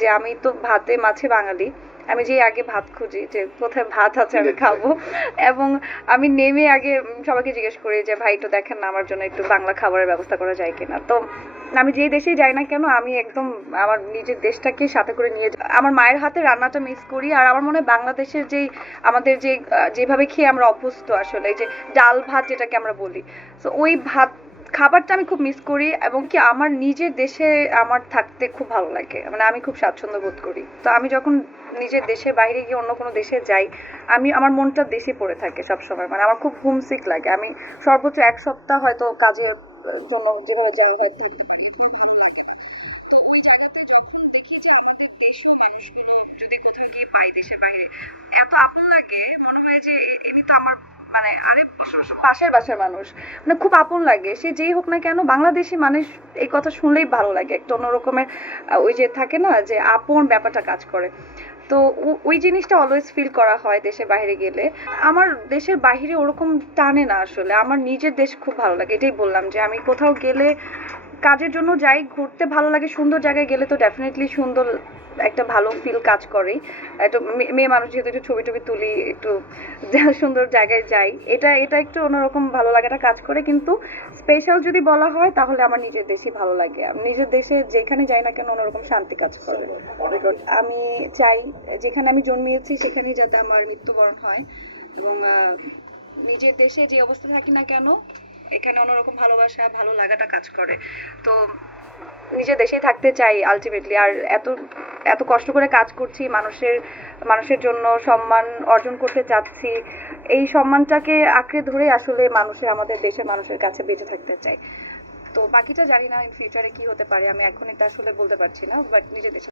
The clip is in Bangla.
যে আমি তো ভাতে মাছে বাঙালি। আমি যে আগে ভাত খুঁজি যে কোথায় ভাত আছে আমি খাবো, এবং আমি নেমে আগে সবাইকে জিজ্ঞেস করি যে ভাই একটু দেখেন না আমার জন্য একটু বাংলা খাবারের ব্যবস্থা করা যায় কিনা। তো আমি যে দেশেই যাই না কেন আমি একদম আমার নিজের দেশটাকে সাথে করে নিয়ে যাই। আমার মায়ের হাতে রান্নাটা মিস করি। আর আমার মনে হয় বাংলাদেশের যেই আমাদের যে যেভাবে খেয়ে আমরা অভ্যস্ত আসলে, এই যে ডাল ভাত যেটাকে আমরা বলি, তো ওই ভাত খাবারটা আমি খুব মিস করি। এবং কি আমার নিজের দেশে আমার থাকতে খুব ভালো লাগে, মানে আমি খুব স্বাচ্ছন্দ্য বোধ করি। তো আমি যখন নিজের দেশের বাইরে গিয়ে অন্য কোনো দেশে যাই, আমি আমার মনটা দেশে পড়ে থাকে সবসময়, মানে আমার খুব হোমসিক লাগে। আমি সর্বোচ্চ 1 সপ্তাহ হয়তো কাজের জন্য যেভাবে যাই হয়তো যদি কোথাও গিয়ে পাই দেশের বাইরে, এত আপন লাগে, মনে হয় যে ইনি তো আমার, মানে আরে পাশের বাসার মানুষ, মানে খুব আপন লাগে। সে যেই হোক না কেন, বাংলাদেশি মানুষ এই কথা শুনলেই ভালো লাগে, একটা অন্যরকমের ওই যে থাকে না যে আপন ব্যাপারটা কাজ করে। তো ওই জিনিসটা অলওয়েজ ফিল করা হয় দেশের বাইরে গেলে। আমার দেশের বাইরে ওরকম টানে না আসলে, আমার নিজের দেশ খুব ভালো লাগে। এটাই বললাম যে আমি কোথাও গেলে কাজের জন্য যাই, ঘুরতে ভালো লাগে, সুন্দর জায়গায় গেলে তো ডেফিনেটলি সুন্দর একটা ভালো ফিল কাজ করেই। একটু মেয়ে মানুষ যেহেতু একটু ছবি টবি তুলি, একটু সুন্দর জায়গায় যাই, এটা এটা একটু অন্যরকম ভালো লাগাটা কাজ করে। কিন্তু স্পেশাল যদি বলা হয় তাহলে আমার নিজের দেশই ভালো লাগে। আমি নিজের দেশে যেখানে যাই না কেন অন্যরকম শান্তি কাজ করে। আমি চাই যেখানে আমি জন্মিয়েছি সেখানেই যাতে আমার মৃত্যুবরণ হয়, এবং নিজের দেশে যে অবস্থা থাকি না কেন এখানে অন্যরকম ভালোবাসা ভালো লাগাটা কাজ করে। তো নিজের দেশেই থাকতে চাই আলটিমেটলি। আর এত এত কষ্ট করে কাজ করছি, মানুষের মানুষের জন্য সম্মান অর্জন করতে চাচ্ছি, এই সম্মানটাকে আঁকড়ে ধরে আসলে মানুষের, আমাদের দেশের মানুষের কাছে বেঁচে থাকতে চাই। তো বাকিটা জানি না ইন ফিউচারে কি হতে পারে, আমি এখন এটা আসলে বলতে পারছি না, বাট নিজের দেশে